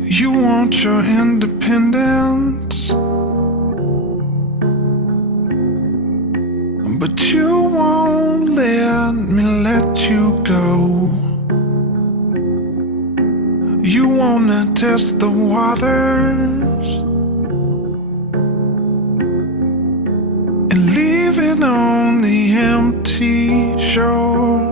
You want your independence, but you won't let me let you go. You wanna test the waters and leave it on the empty shore.